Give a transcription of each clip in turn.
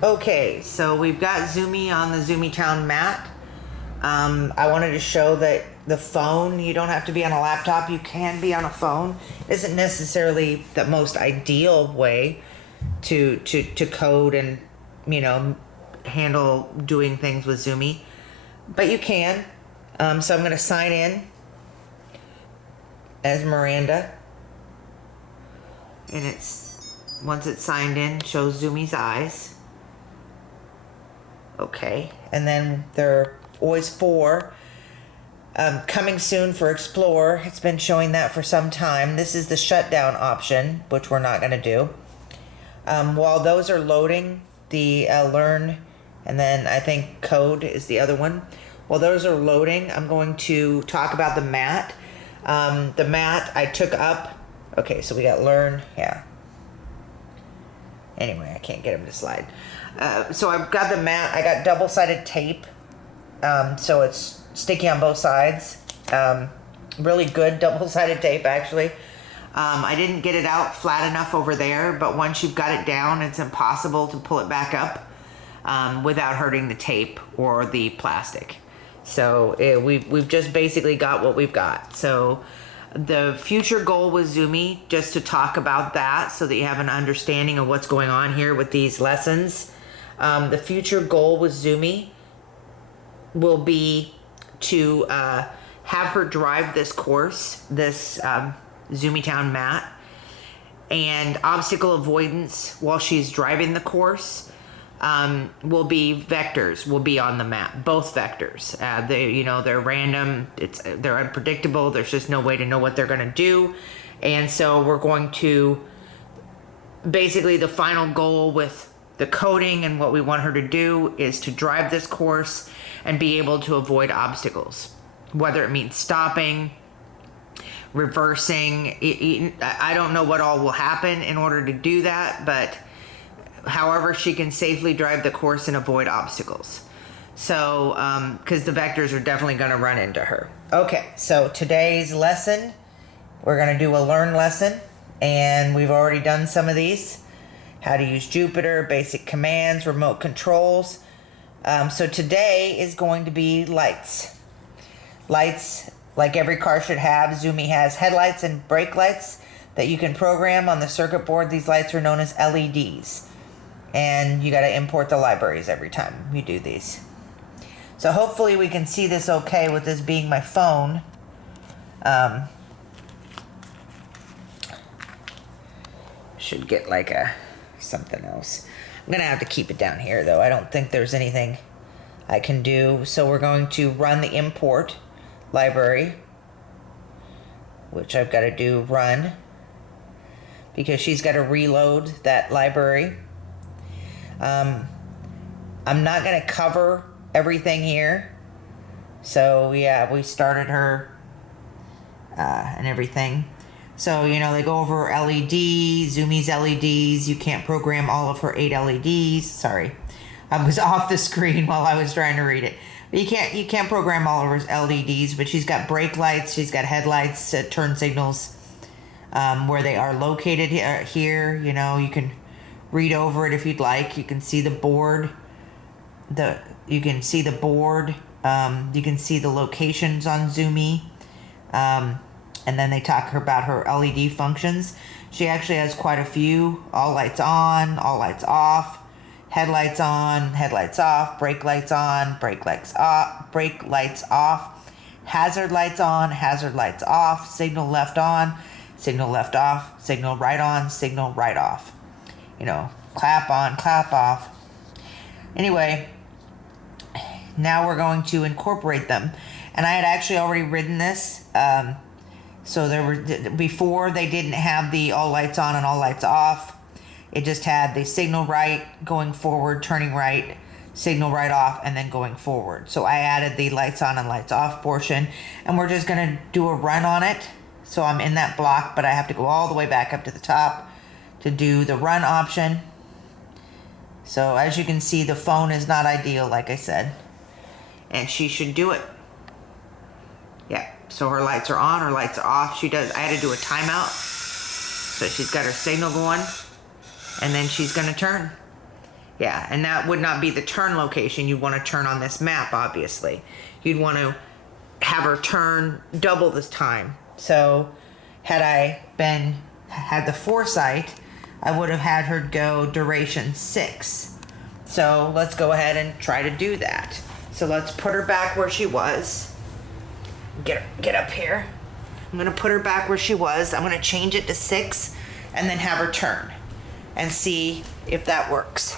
Okay, so we've got Zumi on the Zumitown mat. I wanted to show that the phone, you don't have to be on a laptop, you can be on a phone. Isn't necessarily the most ideal way to code and, handle doing things with Zumi. But you can. So I'm going to sign in as Miranda. And once it's signed in, shows Zumi's eyes. Okay, and then there are always 4. Coming soon for Explore. It's been showing that for some time. This is the shutdown option, which we're not going to do. While those are loading, the Learn, and then I think Code is the other one. While those are loading, I'm going to talk about the mat. The mat I took up. Okay, so we got Learn, yeah. Anyway, I can't get him to slide. So I've got the mat. I got double-sided tape. So it's sticky on both sides. Really good double-sided tape, actually. I didn't get it out flat enough over there, but once you've got it down, it's impossible to pull it back up without hurting the tape or the plastic. So we've just basically got what we've got. So the future goal with Zumi, just to talk about that so that you have an understanding of what's going on here with these lessons. The future goal with Zumi will be to have her drive this course, this Zumitown mat, and obstacle avoidance while she's driving the course will be vectors, will be on the map, both vectors. They're random, they're unpredictable, there's just no way to know what they're going to do. And so we're going to, basically the final goal with the coding and what we want her to do is to drive this course and be able to avoid obstacles, whether it means stopping, reversing. I don't know what all will happen in order to do that, but however she can safely drive the course and avoid obstacles. So, because the vectors are definitely going to run into her. Okay, so today's lesson, we're going to do a learn lesson, and we've already done some of these. How to use Jupiter, basic commands, remote controls. So today is going to be lights. Lights, like every car should have. Zumi has headlights and brake lights that you can program on the circuit board. These lights are known as LEDs. And you got to import the libraries every time you do these. So hopefully we can see this okay with this being my phone. Should get like something else. I'm going to have to keep it down here, though. I don't think there's anything I can do. So we're going to run the import library, which I've got to do run, because she's got to reload that library. I'm not going to cover everything here. So, yeah, we started her and everything. So, they go over LEDs, Zumi's LEDs. You can't program all of her 8 LEDs. Sorry, I was off the screen while I was trying to read it. But you can't program all of her LEDs, but she's got brake lights, she's got headlights, turn signals, where they are located here. You can read over it if you'd like. You can see the board. You can see the board. You can see the locations on Zumi. And then they talk about her LED functions. She actually has quite a few. All lights on, all lights off, headlights on, headlights off, brake lights on, brake lights off, hazard lights on, hazard lights off, signal left on, signal left off, signal right on, signal right off. Clap on, clap off. Anyway, now we're going to incorporate them. And I had actually already written this. So before they didn't have the all lights on and all lights off. It just had the signal right, going forward, turning right, signal right off, and then going forward. So I added the lights on and lights off portion, and we're just going to do a run on it. So I'm in that block, but I have to go all the way back up to the top to do the run option. So as you can see, the phone is not ideal, like I said, and she should do it. Yeah, so her lights are on, her lights are off. I had to do a timeout. So she's got her signal going, and then she's going to turn. Yeah, and that would not be the turn location. You'd want to turn on this map, obviously. You'd want to have her turn double this time. So had I had the foresight, I would have had her go duration 6. So let's go ahead and try to do that. So let's put her back where she was. Get up here. I'm gonna put her back where she was. I'm gonna change it to 6 and then have her turn and see if that works.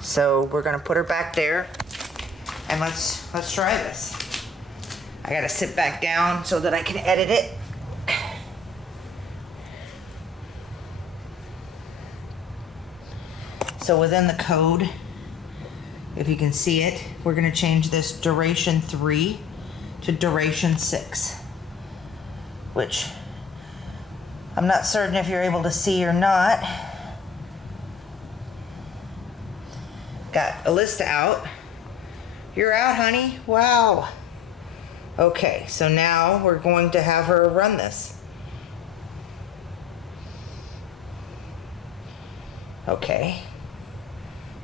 So we're gonna put her back there and let's try this. I gotta sit back down so that I can edit it. So within the code, if you can see it, we're gonna change this duration 3 to duration 6, which I'm not certain if you're able to see or not. Got Elista out. You're out, honey. Wow. Okay, so now we're going to have her run this. Okay.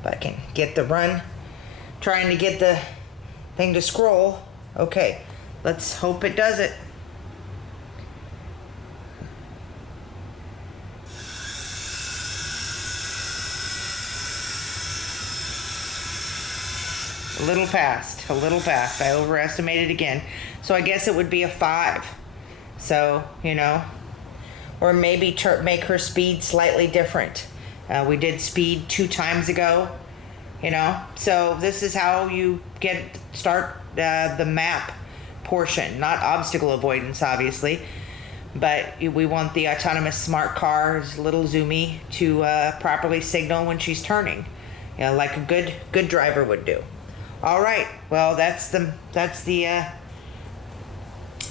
If I can get the run, trying to get the thing to scroll. Okay, let's hope it does it. A little past. I overestimated again. So I guess it would be a 5. So, you know, or maybe make her speed slightly different. We did speed 2 times ago, you know. So this is how you start the map portion, not obstacle avoidance, obviously. But we want the autonomous smart car's little Zumi to properly signal when she's turning, you know, like a good driver would do. All right, well, that's the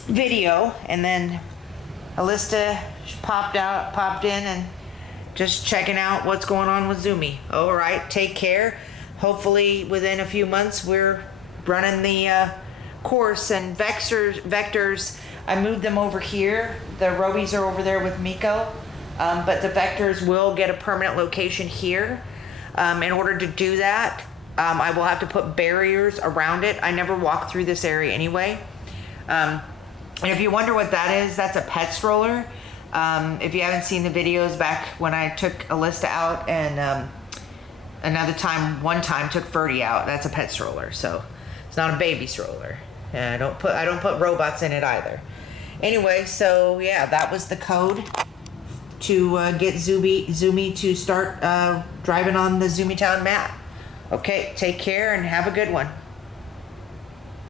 video, and then Elista popped in and just checking out what's going on with Zumi. All right, take care. Hopefully within a few months we're running the course and vectors. I moved them over here. The Robies are over there with Miko, but the vectors will get a permanent location here. In order to do that, I will have to put barriers around it. I never walk through this area anyway. And if you wonder what that is, that's a pet stroller. If you haven't seen the videos back when I took Elista out and one time took Ferdy out, that's a pet stroller. So it's not a baby stroller. And I don't put robots in it either. Anyway, so yeah, that was the code to get Zumi to start driving on the Zumitown map. Okay, take care and have a good one.